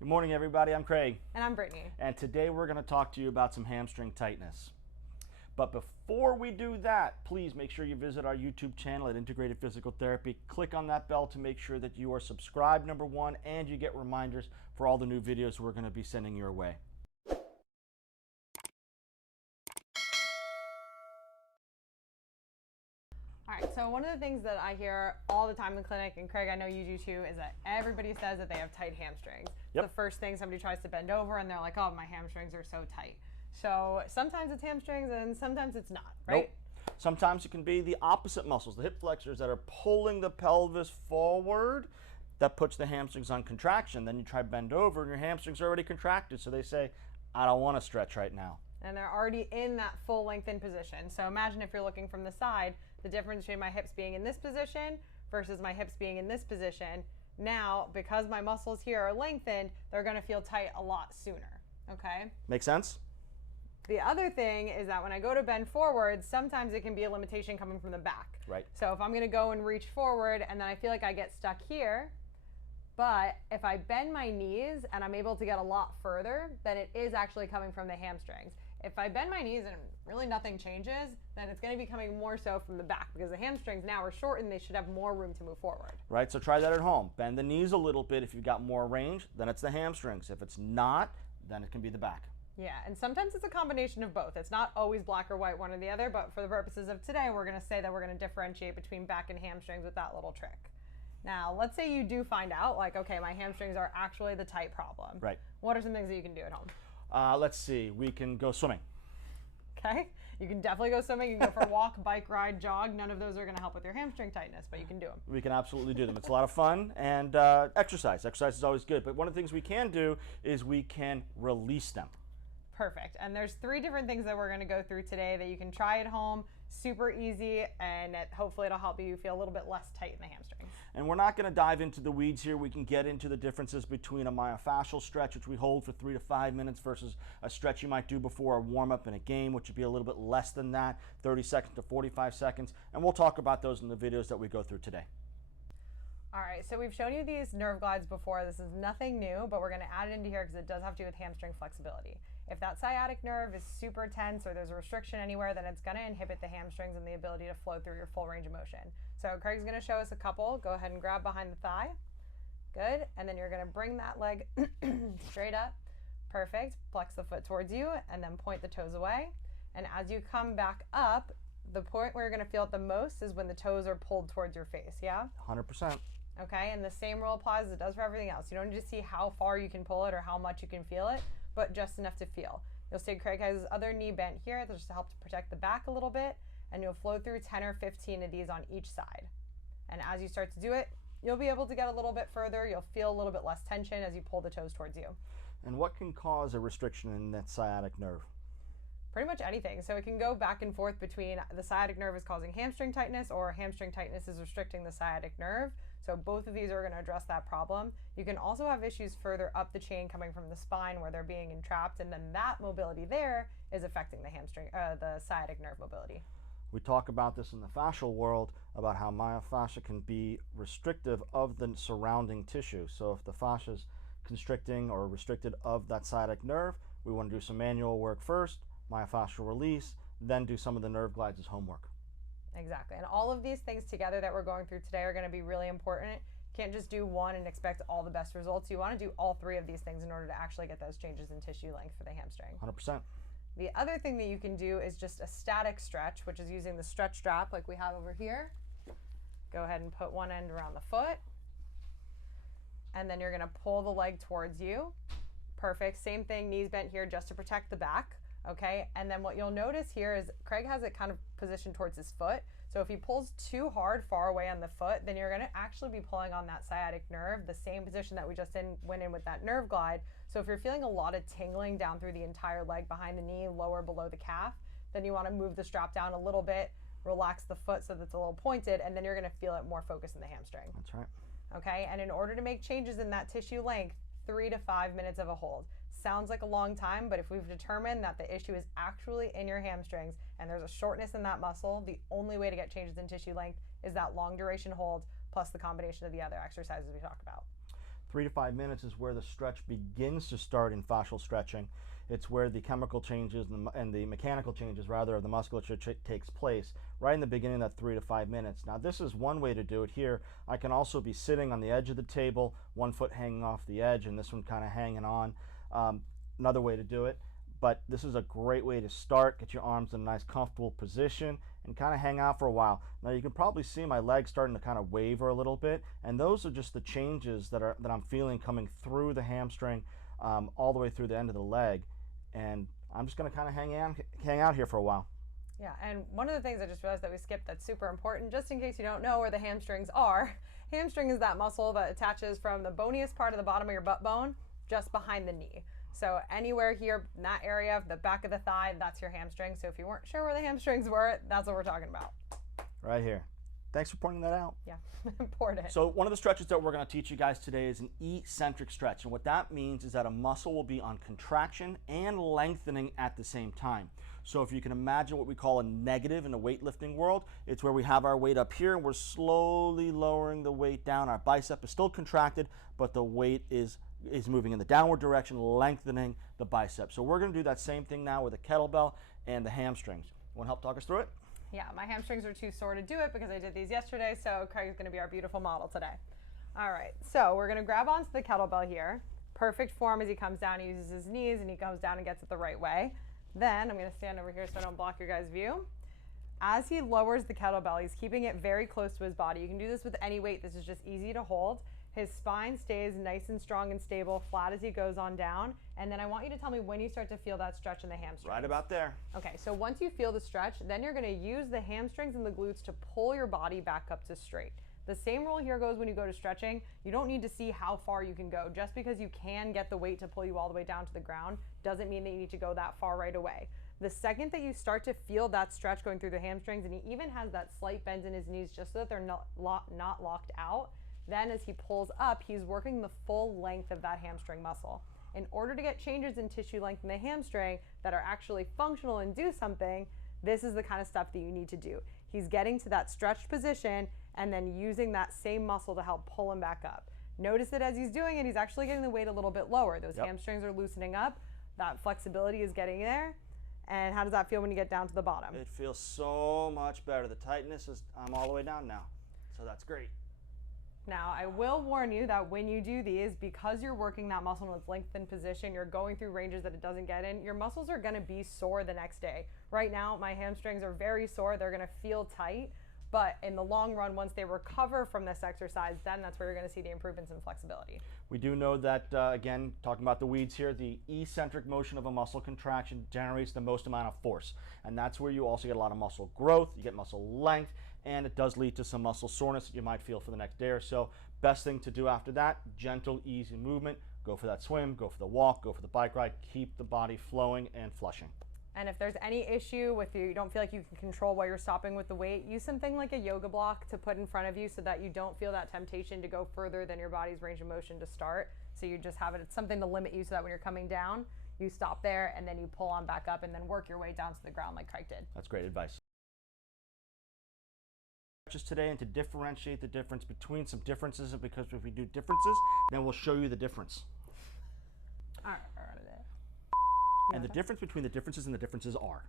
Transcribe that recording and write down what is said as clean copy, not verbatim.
Good morning, everybody. I'm Craig. And I'm Brittany. And today we're going to talk to you about some hamstring tightness. But before we do that, please make sure you visit our YouTube channel at Integrated Physical Therapy. Click on that bell to make sure that you are subscribed, number one, and you get reminders for all the new videos we're going to be sending your way. All right, so one of the things that I hear all the time in the clinic, and Craig, I know you do too, is that everybody says that they have tight hamstrings. Yep. The first thing somebody tries to bend over and they're like, oh, my hamstrings are so tight. So sometimes it's hamstrings and sometimes it's not, right? Nope. Sometimes it can be the opposite muscles, the hip flexors that are pulling the pelvis forward. That puts the hamstrings on contraction. Then you try to bend over and your hamstrings are already contracted. So they say, I don't want to stretch right now. And they're already in that full lengthened position. So imagine if you're looking from the side, the difference between my hips being in this position versus my hips being in this position. Now, because my muscles here are lengthened, they're going to feel tight a lot sooner, okay? Make sense? The other thing is that when I go to bend forward, sometimes it can be a limitation coming from the back. Right. So if I'm going to go and reach forward and then I feel like I get stuck here, but if I bend my knees and I'm able to get a lot further, then it is actually coming from the hamstrings. If I bend my knees and really nothing changes, then it's going to be coming more so from the back because the hamstrings now are shortened. They should have more room to move forward. Right, so try that at home. Bend the knees a little bit. If you've got more range, then it's the hamstrings. If it's not, then it can be the back. Yeah, and sometimes it's a combination of both. It's not always black or white, one or the other, but for the purposes of today, we're going to say that we're going to differentiate between back and hamstrings with that little trick. Now, let's say you do find out, like, okay, my hamstrings are actually the tight problem. Right. What are some things that you can do at home? Let's see. We can go swimming. Okay. You can definitely go swimming. You can go for a walk, bike, ride, jog. None of those are going to help with your hamstring tightness, but you can do them. We can absolutely do them. It's a lot of fun. And exercise. Exercise is always good. But one of the things we can do is we can release them. Perfect. And there's 3 different things that we're going to go through today that you can try at home. Super easy, and hopefully it'll help you feel a little bit less tight in the hamstrings. And we're not going to dive into the weeds here. We can get into the differences between a myofascial stretch, which we hold for 3 to 5 minutes, versus a stretch you might do before a warm-up in a game, which would be a little bit less than that, 30 seconds to 45 seconds. And we'll talk about those in the videos that we go through today. All right, so we've shown you these nerve glides before. This is nothing new, but we're going to add it into here because it does have to do with hamstring flexibility. If that sciatic nerve is super tense or there's a restriction anywhere, then it's going to inhibit the hamstrings and the ability to flow through your full range of motion. So Craig's going to show us a couple. Go ahead and grab behind the thigh. Good. And then you're going to bring that leg straight up. Perfect. Flex the foot towards you and then point the toes away. And as you come back up, the point where you're going to feel it the most is when the toes are pulled towards your face, yeah? 100%. Okay, and the same rule applies as it does for everything else. You don't need to see how far you can pull it or how much you can feel it, but just enough to feel. You'll see Craig has his other knee bent here. That's just to help to protect the back a little bit, and you'll flow through 10 or 15 of these on each side. And as you start to do it, you'll be able to get a little bit further. You'll feel a little bit less tension as you pull the toes towards you. And what can cause a restriction in that sciatic nerve? Pretty much anything. So it can go back and forth between the sciatic nerve is causing hamstring tightness or hamstring tightness is restricting the sciatic nerve. So both of these are going to address that problem. You can also have issues further up the chain coming from the spine where they're being entrapped, and then that mobility there is affecting the hamstring, the sciatic nerve mobility. We talk about this in the fascial world about how myofascia can be restrictive of the surrounding tissue. So if the fascia is constricting or restricted of that sciatic nerve, we want to do some manual work first, myofascial release, then do some of the nerve glides as homework. Exactly. And all of these things together that we're going through today are going to be really important. You can't just do one and expect all the best results. You want to do all 3 of these things in order to actually get those changes in tissue length for the hamstring. 100%. The other thing that you can do is just a static stretch, which is using the stretch strap like we have over here. Go ahead and put one end around the foot. And then you're going to pull the leg towards you. Perfect. Same thing, knees bent here just to protect the back. Okay, and then what you'll notice here is Craig has it kind of positioned towards his foot. So if he pulls too hard far away on the foot, then you're going to actually be pulling on that sciatic nerve, the same position that we just went in with that nerve glide. So if you're feeling a lot of tingling down through the entire leg, behind the knee, lower below the calf, then you want to move the strap down a little bit, relax the foot so that it's a little pointed, and then you're going to feel it more focused in the hamstring. That's right. Okay, and in order to make changes in that tissue length, 3 to 5 minutes of a hold. Sounds like a long time, but if we've determined that the issue is actually in your hamstrings and there's a shortness in that muscle, the only way to get changes in tissue length is that long duration hold plus the combination of the other exercises we talked about. 3 to 5 minutes is where the stretch begins to start in fascial stretching. It's where the chemical changes and the mechanical changes, rather, of the musculature takes place right in the beginning of that 3 to 5 minutes. Now, this is one way to do it here. I can also be sitting on the edge of the table, one foot hanging off the edge, and this one kind of hanging on. Another way to do it. But this is a great way to start. Get your arms in a nice, comfortable position and kind of hang out for a while. Now, you can probably see my legs starting to kind of waver a little bit, and those are just the changes that I'm feeling coming through the hamstring all the way through the end of the leg. And I'm just going to kind of hang out here for a while. Yeah, and one of the things I just realized that we skipped that's super important, just in case you don't know where the hamstrings are. Hamstring is that muscle that attaches from the boniest part of the bottom of your butt bone just behind the knee. So anywhere here in that area, the back of the thigh, that's your hamstring. So if you weren't sure where the hamstrings were, that's what we're talking about. Right here. Thanks for pointing that out. Yeah, important. So one of the stretches that we're going to teach you guys today is an eccentric stretch. And what that means is that a muscle will be on contraction and lengthening at the same time. So if you can imagine what we call a negative in the weightlifting world, it's where we have our weight up here and we're slowly lowering the weight down. Our bicep is still contracted, but the weight is moving in the downward direction, lengthening the bicep. So we're going to do that same thing now with a kettlebell and the hamstrings. Want to help talk us through it? Yeah, my hamstrings are too sore to do it because I did these yesterday, so Craig's going to be our beautiful model today. All right, so we're going to grab onto the kettlebell here. Perfect form as he comes down, he uses his knees, and he comes down and gets it the right way. Then I'm going to stand over here so I don't block your guys' view. As he lowers the kettlebell, he's keeping it very close to his body. You can do this with any weight. This is just easy to hold. His spine stays nice and strong and stable, flat as he goes on down. And then I want you to tell me when you start to feel that stretch in the hamstrings. Right about there. Okay, so once you feel the stretch, then you're going to use the hamstrings and the glutes to pull your body back up to straight. The same rule here goes when you go to stretching. You don't need to see how far you can go. Just because you can get the weight to pull you all the way down to the ground doesn't mean that you need to go that far right away. The second that you start to feel that stretch going through the hamstrings, and he even has that slight bend in his knees just so that they're not locked out, then as he pulls up, he's working the full length of that hamstring muscle. In order to get changes in tissue length in the hamstring that are actually functional and do something, this is the kind of stuff that you need to do. He's getting to that stretched position and then using that same muscle to help pull him back up. Notice that as he's doing it, he's actually getting the weight a little bit lower. Those hamstrings are loosening up. That flexibility is getting there. And how does that feel when you get down to the bottom? It feels so much better. The tightness is, I'm all the way down now. So that's great. Now, I will warn you that when you do these, because you're working that muscle in its lengthened position, you're going through ranges that it doesn't get in, your muscles are going to be sore the next day. Right now, my hamstrings are very sore. They're going to feel tight. But in the long run, once they recover from this exercise, then that's where you're going to see the improvements in flexibility. We do know that, again, talking about the weeds here, the eccentric motion of a muscle contraction generates the most amount of force. And that's where you also get a lot of muscle growth, you get muscle length, and it does lead to some muscle soreness that you might feel for the next day or so. Best thing to do after that, gentle, easy movement. Go for that swim, go for the walk, go for the bike ride. Keep the body flowing and flushing. And if there's any issue with you don't feel like you can control while you're stopping with the weight, use something like a yoga block to put in front of you so that you don't feel that temptation to go further than your body's range of motion to start. So you just have it, it's something to limit you so that when you're coming down, you stop there and then you pull on back up and then work your way down to the ground like Craig did. That's great advice. Just today, and to differentiate the difference between some differences, because if we do differences, then we'll show you the difference. All right. And the difference between the differences and the differences are